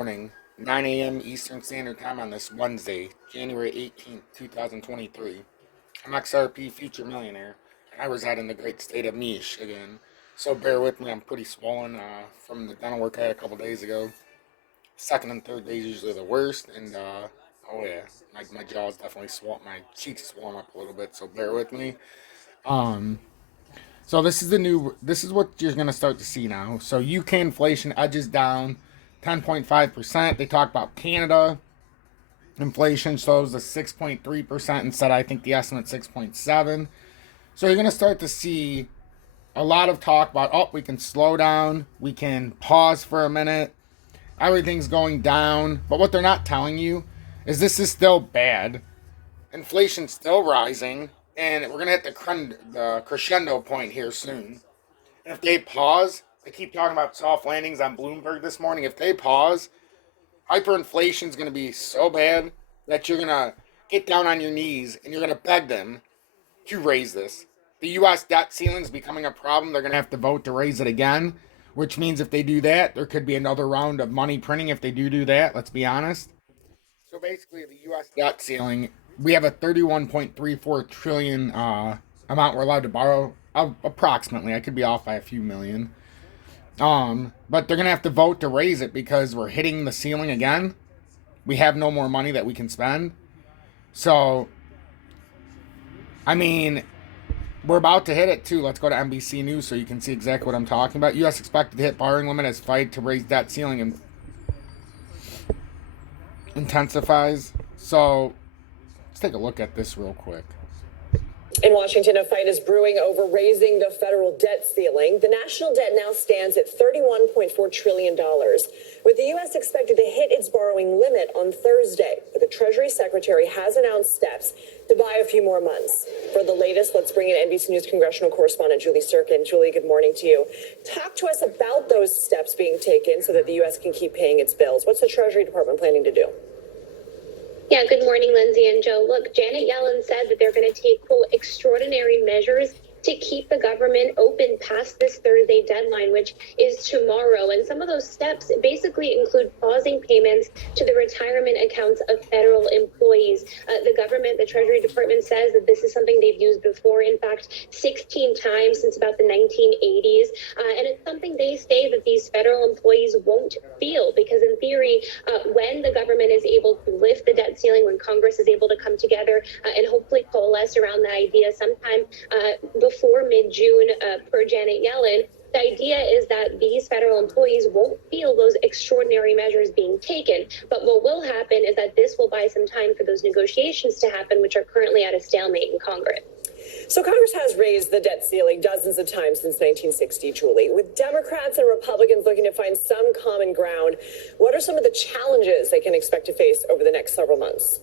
morning, 9 a.m. Eastern Standard Time on this Wednesday, January 18th, 2023. I'm XRP Future Millionaire, and I reside in the great state of Michigan. So bear with me, I'm pretty swollen from the dental work I had a couple days ago. Second and third days usually the worst, and oh yeah, my jaw's definitely swollen, my cheeks swollen up a little bit, so bear with me. Um, So this is what you're going to start to see now. So UK inflation edges down 10.5%. They talk about Canada inflation shows a 6.3%. Instead, I think the estimate 6.7. So you're going to start to see a lot of talk about, oh, we can slow down. We can pause for a minute. Everything's going down. But what they're not telling you is this is still bad. Inflation's still rising. And we're going to hit the crescendo point here soon. And if they pause, they keep talking about soft landings on Bloomberg this morning. If they pause, hyperinflation is going to be so bad that you're going to get down on your knees and you're going to beg them to raise this. The U.S. debt ceiling is becoming a problem. They're going to have to vote to raise it again, which means if they do that, there could be another round of money printing if they do that, let's be honest. So basically, the U.S. debt ceiling, we have a 31.34 trillion amount we're allowed to borrow, approximately. I could be off by a few million. But they're going to have to vote to raise it because we're hitting the ceiling again. We have no more money that we can spend. So, I mean, we're about to hit it too. Let's go to NBC News so you can see exactly what I'm talking about. U.S. expected to hit borrowing limit as fight to raise debt ceiling and intensifies. So let's take a look at this real quick. In Washington, a fight is brewing over raising the federal debt ceiling. The national debt now stands at $31.4 trillion, with the U.S. expected to hit its borrowing limit on Thursday. But the Treasury Secretary has announced steps to buy a few more months. For the latest, let's bring in NBC News congressional correspondent Julie Sirkin. Julie, good morning to you. Talk to us about those steps being taken so that the U.S. can keep paying its bills. What's the Treasury Department planning to do? Yeah, good morning, Lindsay and Joe. Look, Janet Yellen said that they're going to take, quote, extraordinary measures to keep the government open past this Thursday deadline, which is tomorrow. And some of those steps basically include pausing payments to the retirement accounts of federal employees. The government, the Treasury Department says that this is something they've used before, in fact, 16 times since about the 1980s. And it's something they say that these federal employees won't feel because in theory, when the government is able to lift the debt ceiling, when Congress is able to come together and hopefully coalesce around the idea sometime before mid-June, per Janet Yellen, the idea is that these federal employees won't feel those extraordinary measures being taken. But what will happen is that this will buy some time for those negotiations to happen, which are currently at a stalemate in Congress. So Congress has raised the debt ceiling dozens of times since 1960, Julie. With Democrats and Republicans looking to find some common ground, what are some of the challenges they can expect to face over the next several months?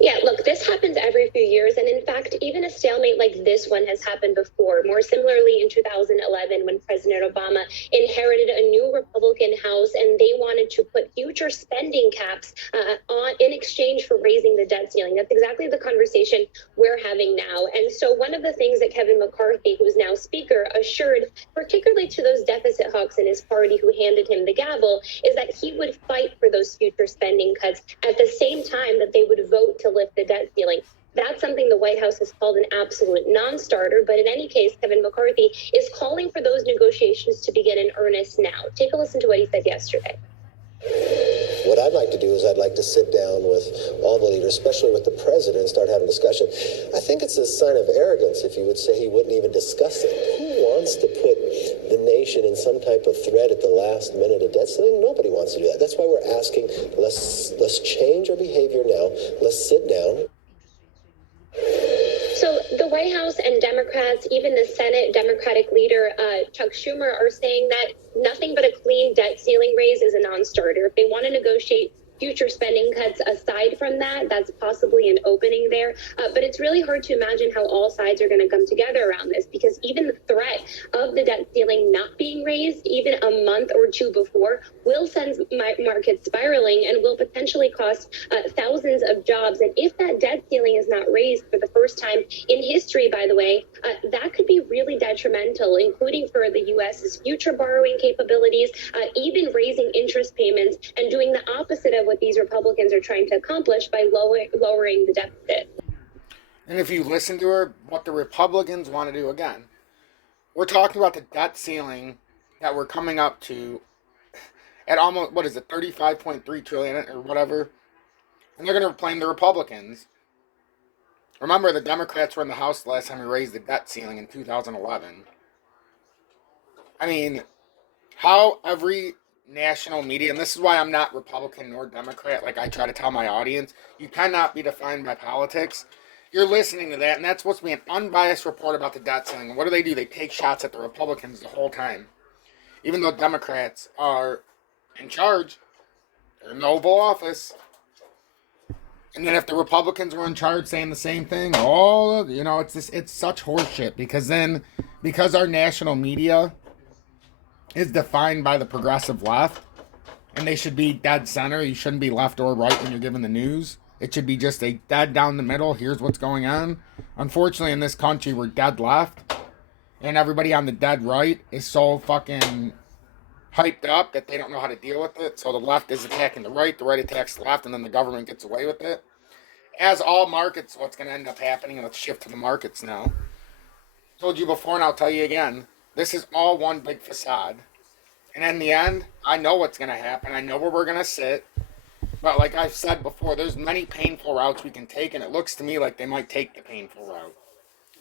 Yeah, look, this happens every few years. And in fact, even a stalemate like this one has happened before. More similarly, in 2011, when President Obama inherited a new Republican House and they wanted to put future spending caps in exchange for raising the debt ceiling. That's exactly the conversation we're having now. And so one of the things that Kevin McCarthy, who is now Speaker, assured, particularly to those deficit hawks in his party who handed him the gavel, is that he would fight for those future spending cuts at the same time that they would vote to lift the debt ceiling. That's something the White House has called an absolute non-starter. But in any case, Kevin McCarthy is calling for those negotiations to begin in earnest now. Take a listen to what he said yesterday. What I'd like to do is I'd like to sit down with all the leaders, especially with the president, and start having a discussion. I think it's a sign of arrogance if you would say he wouldn't even discuss it. Who wants to put the nation in some type of threat at the last minute of debt ceiling? Nobody wants to do that. That's why we're asking, let's change our behavior now. Let's sit down. So the White House and Democrats, even the Senate Democratic leader, Chuck Schumer, are saying that nothing but a clean debt ceiling raise is a non-starter. If they want to negotiate future spending cuts aside from that, that's possibly an opening there. But it's really hard to imagine how all sides are going to come together around this, because even the threat of the debt ceiling not being raised even a month or two before will send markets spiraling and will potentially cost thousands of jobs. And if that debt ceiling is not raised for the first time in history, by the way, that could be really detrimental, including for the U.S.'s future borrowing capabilities, even raising interest payments and doing the opposite of what these Republicans are trying to accomplish by lowering the deficit. And if you listen to her, what the Republicans want to do again, we're talking about the debt ceiling that we're coming up to at almost, 35.3 trillion or whatever. And they're going to blame the Republicans. Remember, the Democrats were in the House the last time we raised the debt ceiling in 2011. I mean, how every national media, and this is why I'm not Republican nor Democrat, like I try to tell my audience, you cannot be defined by politics. You're listening to that, and that's supposed to be an unbiased report about the debt ceiling. And what do? They take shots at the Republicans the whole time. Even though Democrats are in charge, they're in the Oval Office. And then if the Republicans were in charge saying the same thing, it's such horseshit, because our national media is defined by the progressive left, and they should be dead center. You shouldn't be left or right when you're giving the news. It should be just a dead down the middle. Here's what's going on. Unfortunately, in this country, we're dead left, and everybody on the dead right is so fucking hyped up that they don't know how to deal with it. So the left is attacking the right attacks the left, and then the government gets away with it. As all markets, what's going to end up happening, and let's shift to the markets now. Told you before, and I'll tell you again, this is all one big facade. And in the end, I know what's going to happen. I know where we're going to sit. But like I've said before, there's many painful routes we can take, and it looks to me like they might take the painful route.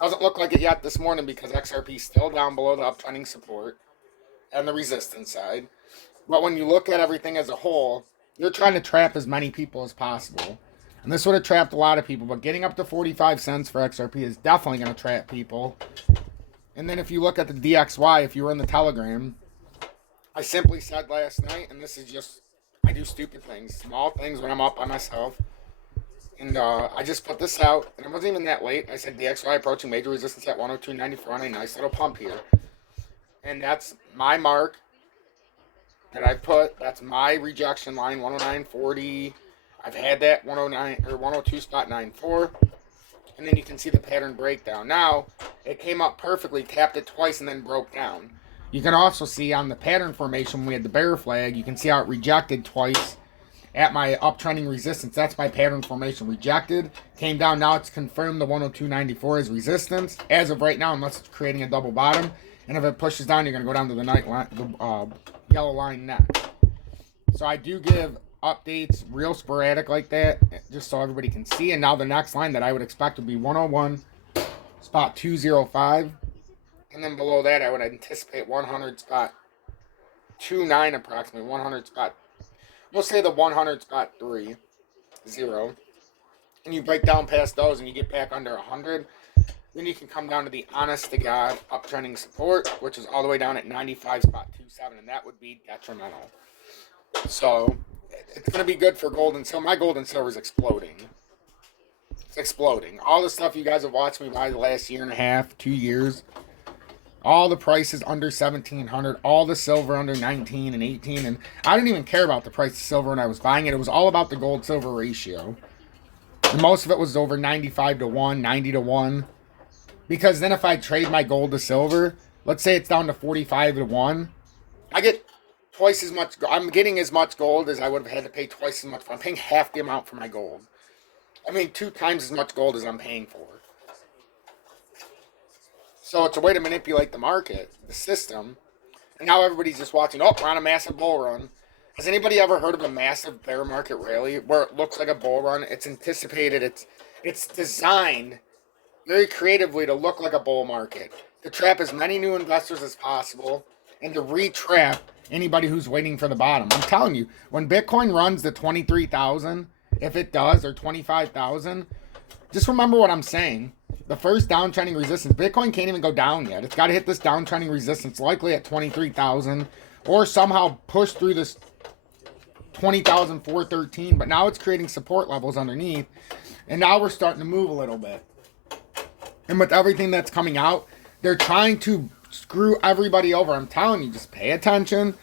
Doesn't look like it yet this morning because XRP is still down below the uptrending support and the resistance side. But when you look at everything as a whole, you're trying to trap as many people as possible. And this would have trapped a lot of people, but getting up to 45 cents for XRP is definitely going to trap people. And then if you look at the DXY, if you were in the Telegram, I simply said last night, and this is just, I do stupid things, small things when I'm up by myself. And I just put this out, and it wasn't even that late. I said DXY approaching major resistance at 102.94 on a nice little pump here. And that's my mark that I put. That's my rejection line, 109.40. I've had that 109 or 102.94. And then you can see the pattern breakdown. Now, it came up perfectly, tapped it twice, and then broke down. You can also see on the pattern formation when we had the bear flag, you can see how it rejected twice at my uptrending resistance. That's my pattern formation. Rejected, came down. Now it's confirmed the 102.94 is resistance as of right now, unless it's creating a double bottom. And if it pushes down, you're going to go down to the night line, the yellow line next. So I do give updates real sporadic like that, just so everybody can see. And now the next line that I would expect would be 101.205. And then below that, I would anticipate 100.29 approximately. 100. We'll say the 100.30. And you break down past those and you get back under 100. Then you can come down to the honest-to-God uptrending support, which is all the way down at 95.27. And that would be detrimental. So it's going to be good for gold and silver. My gold and silver is exploding. It's exploding. All the stuff you guys have watched me buy the last year and a half, 2 years. All the prices under 1,700, all the silver under 19 and 18, and I didn't even care about the price of silver when I was buying it. It was all about the gold-silver ratio. And most of it was over 95 to 1, 90 to 1. Because then if I trade my gold to silver, let's say it's down to 45 to 1, I get twice as much. I'm getting as much gold as I would have had to pay twice as much for. I'm paying half the amount for my gold. I mean, 2 times as much gold as I'm paying for. So it's a way to manipulate the market, the system. And now everybody's just watching, oh, we're on a massive bull run. Has anybody ever heard of a massive bear market rally where it looks like a bull run? It's anticipated. It's designed very creatively to look like a bull market, to trap as many new investors as possible and to re-trap anybody who's waiting for the bottom. I'm telling you, when Bitcoin runs to 23,000, if it does, or 25,000, just remember what I'm saying. The first downtrending resistance, Bitcoin can't even go down yet. It's got to hit this downtrending resistance, likely at 23,000, or somehow push through this 20,413, but now it's creating support levels underneath, and now we're starting to move a little bit. And with everything that's coming out, they're trying to screw everybody over. I'm telling you, just pay attention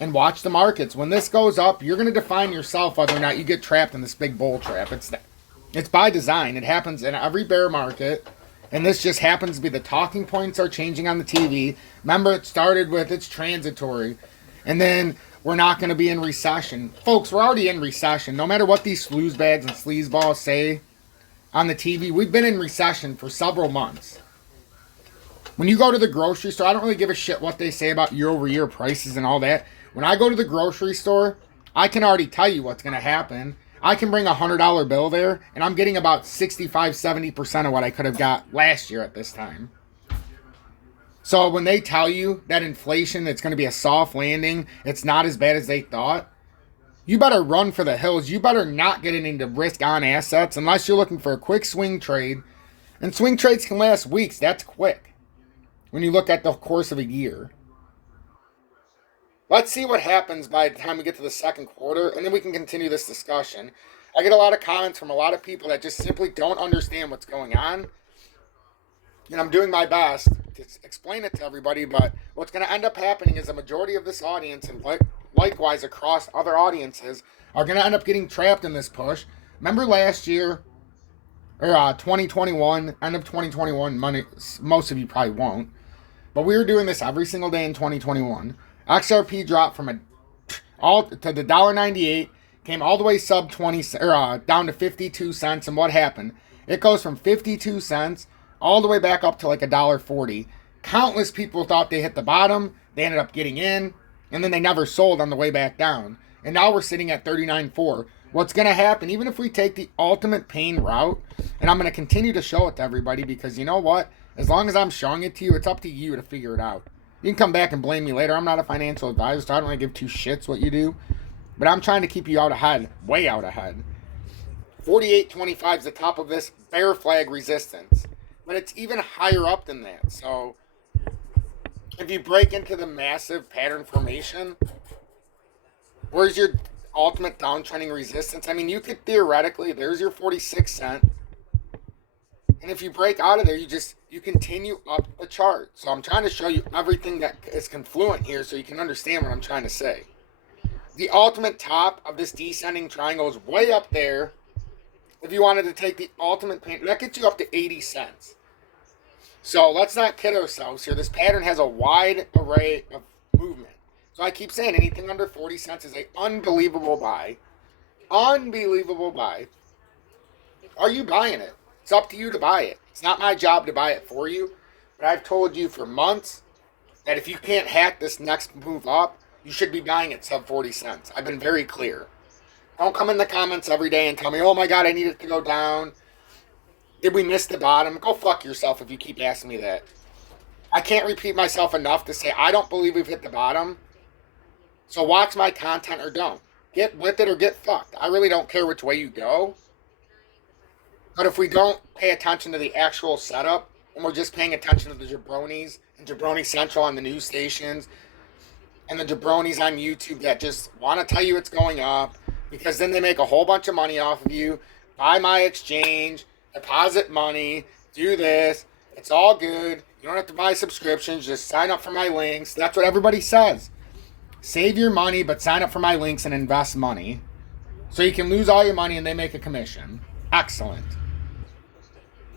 and watch the markets. When this goes up, you're going to define yourself whether or not you get trapped in this big bull trap. It's by design. It happens in every bear market, and this just happens to be the talking points are changing on the TV. Remember, it started with it's transitory, and then we're not going to be in recession. Folks, we're already in recession. No matter what these sleazebags and sleazeballs say on the TV, we've been in recession for several months. When you go to the grocery store, I don't really give a shit what they say about year-over-year prices and all that. When I go to the grocery store, I can already tell you what's going to happen. I can bring a $100 bill there, and I'm getting about 65-70% of what I could have got last year at this time. So when they tell you that inflation, it's going to be a soft landing, it's not as bad as they thought, you better run for the hills. You better not get into risk on assets unless you're looking for a quick swing trade. And swing trades can last weeks. That's quick when you look at the course of a year. Let's see what happens by the time we get to the second quarter, and then we can continue this discussion. I get a lot of comments from a lot of people that just simply don't understand what's going on. And I'm doing my best to explain it to everybody, but what's going to end up happening is a majority of this audience, and likewise across other audiences, are going to end up getting trapped in this push. Remember last year, or 2021, end of 2021, most of you probably won't, but we were doing this every single day in 2021. XRP dropped from all to the $1.98, came all the way sub 20 or down to 52 cents, and what happened? It goes from 52 cents all the way back up to like $1.40. Countless people thought they hit the bottom. They ended up getting in, and then they never sold on the way back down. And now we're sitting at 39.4. What's going to happen, even if we take the ultimate pain route, and I'm going to continue to show it to everybody, because you know what? As long as I'm showing it to you, it's up to you to figure it out. You can come back and blame me later. I'm not a financial advisor, so I don't really give two shits what you do. But I'm trying to keep you out ahead, way out ahead. 48.25 is the top of this bear flag resistance. But it's even higher up than that. So if you break into the massive pattern formation, where's your ultimate downtrending resistance? I mean, you could theoretically, there's your 46 cent. And if you break out of there, you continue up the chart. So I'm trying to show you everything that is confluent here so you can understand what I'm trying to say. The ultimate top of this descending triangle is way up there. If you wanted to take the ultimate pain, that gets you up to 80 cents. So let's not kid ourselves here. This pattern has a wide array of movement. So I keep saying anything under 40 cents is an unbelievable buy. Unbelievable buy. Are you buying it? It's up to you to buy it. It's not my job to buy it for you. But I've told you for months that if you can't hack this next move up, you should be buying it sub 40 cents. I've been very clear. Don't come in the comments every day and tell me, oh my God, I need it to go down. Did we miss the bottom? Go fuck yourself if you keep asking me that. I can't repeat myself enough to say I don't believe we've hit the bottom. So watch my content or don't. Get with it or get fucked. I really don't care which way you go. But if we don't pay attention to the actual setup, and we're just paying attention to the jabronis and Jabroni Central on the news stations, and the jabronis on YouTube that just want to tell you it's going up, because then they make a whole bunch of money off of you, buy my exchange, deposit money, do this, it's all good, you don't have to buy subscriptions, just sign up for my links. That's what everybody says. Save your money, but sign up for my links and invest money. So you can lose all your money and they make a commission. Excellent.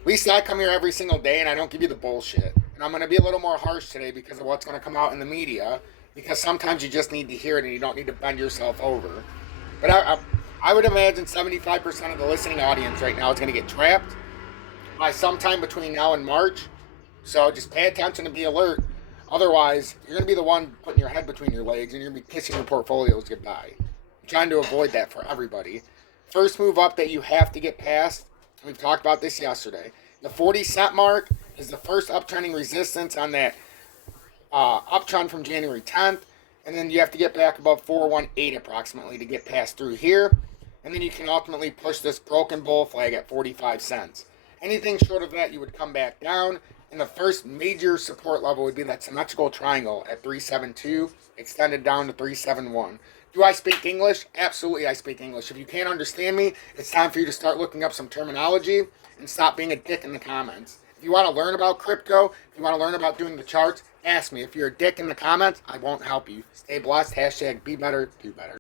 At least I come here every single day and I don't give you the bullshit. And I'm going to be a little more harsh today because of what's going to come out in the media. Because sometimes you just need to hear it and you don't need to bend yourself over. But I would imagine 75% of the listening audience right now is going to get trapped by sometime between now and March. So just pay attention and be alert. Otherwise, you're going to be the one putting your head between your legs and you're going to be kissing your portfolios goodbye. I'm trying to avoid that for everybody. First move up that you have to get past, we've talked about this yesterday. The 40 cent mark is the first uptrending resistance on that uptrend from January 10th. And then you have to get back above 418 approximately to get past through here. And then you can ultimately push this broken bull flag at 45 cents. Anything short of that, you would come back down. And the first major support level would be that symmetrical triangle at 372, extended down to 371. Do I speak English? Absolutely, I speak English. If you can't understand me, it's time for you to start looking up some terminology and stop being a dick in the comments. If you want to learn about crypto, if you want to learn about doing the charts, ask me. If you're a dick in the comments, I won't help you. Stay blessed. Hashtag be better, do better.